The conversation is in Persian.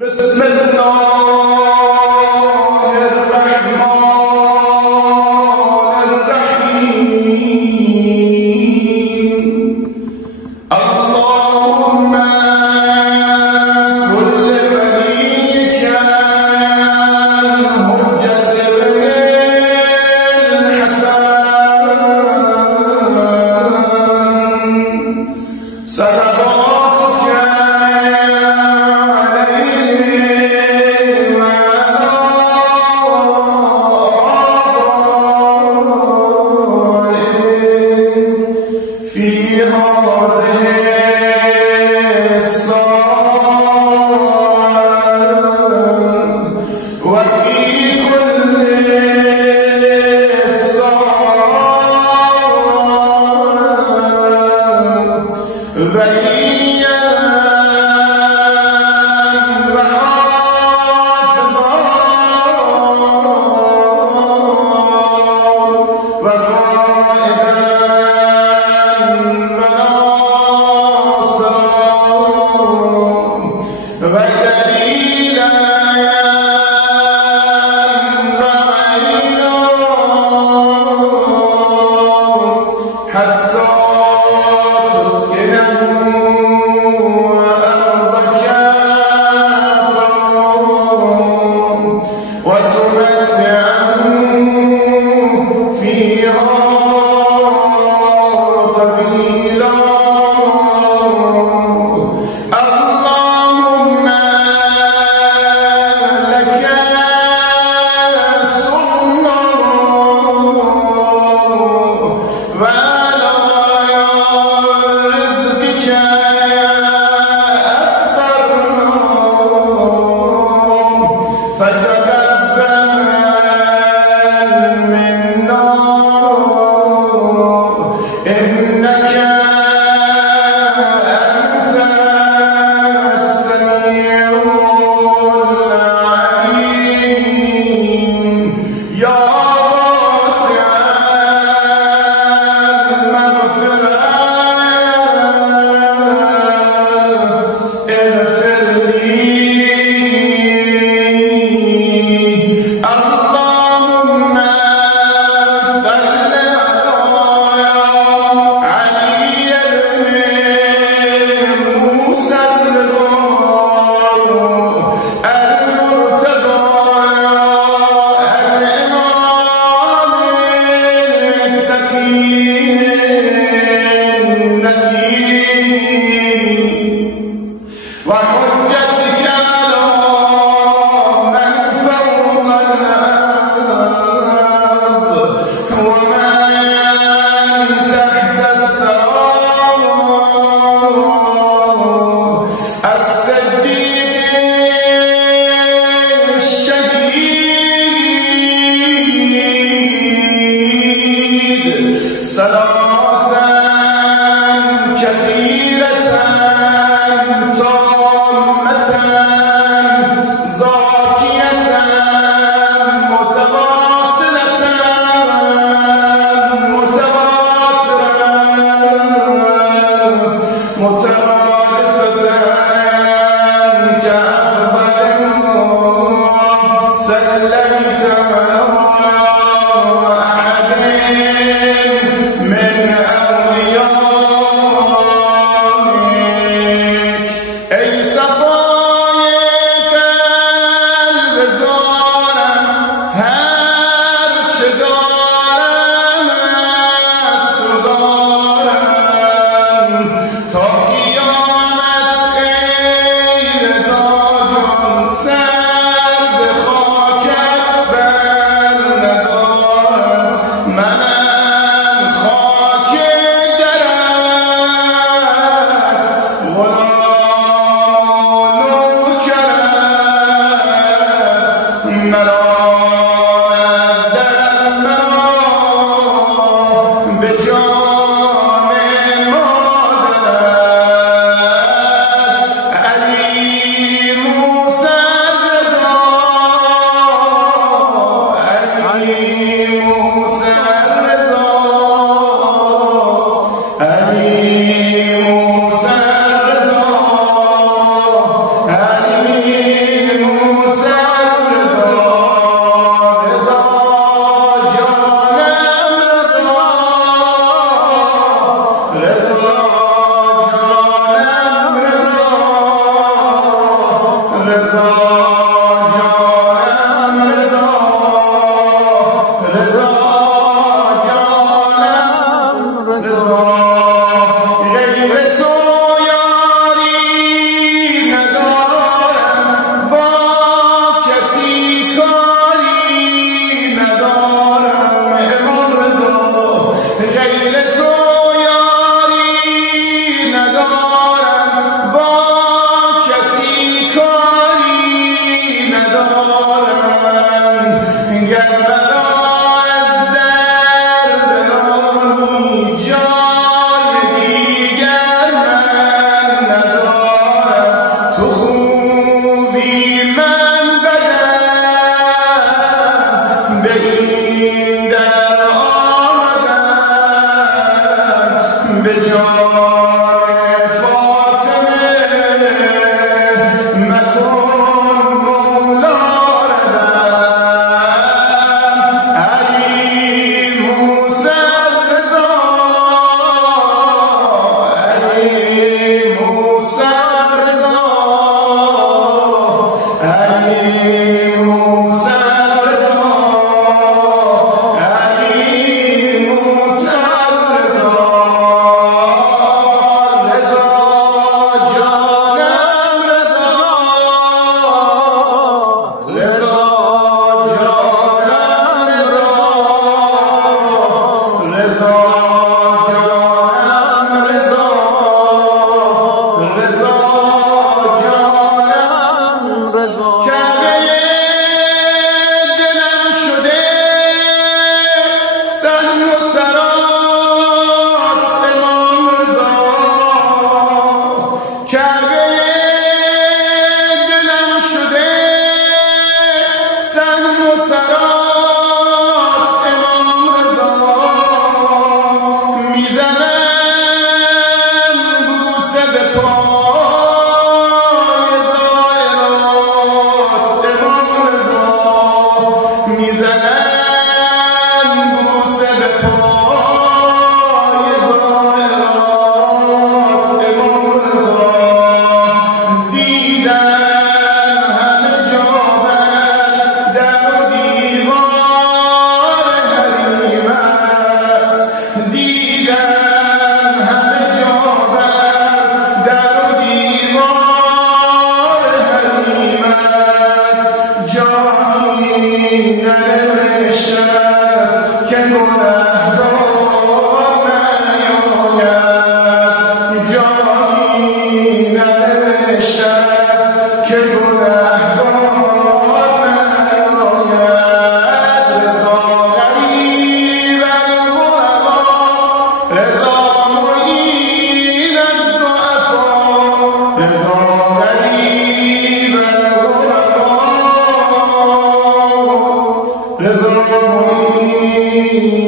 بسم الله الرحمن الرحيم اللهم كل وليك الحجة بن الحسن صلواتك ای صفای رضا جانم رضا رضا جانم رضا غیر تو یاری ندارم با کسی کاری ندارم امام رضا غیر تو یاری ندارم با کسی کاری ندارم گر مرا از در برانی جای دیگر من ندارم تو خوبی من بدم به این در آمدم به جان فاطمه مکن مولا ردم علی موسی رضا علی موسی رضا علی موسی رضا علی موسی رضا رضا جانم رضا رضا جانم رضا رضا جانم رضا رضا جانم رضا کعبه دلم شده سهم و سرات امام رضا کعبه دلم شده سهم و سرات امام رضا میزنم بوسه به پای زائرات امام رضا میزنم بوسه به پای زائرات امام رضا دیدم همه جا بر در و دیوار حریمت دیدم همه جا بر در و دیوار حریمت جایی ننوشته است که گنهکار نیاید جایی ننوشته است که گنهکار نیاید رضا غریب الغربا رضا معین الضعفا رضا غریب الغربا رضا معین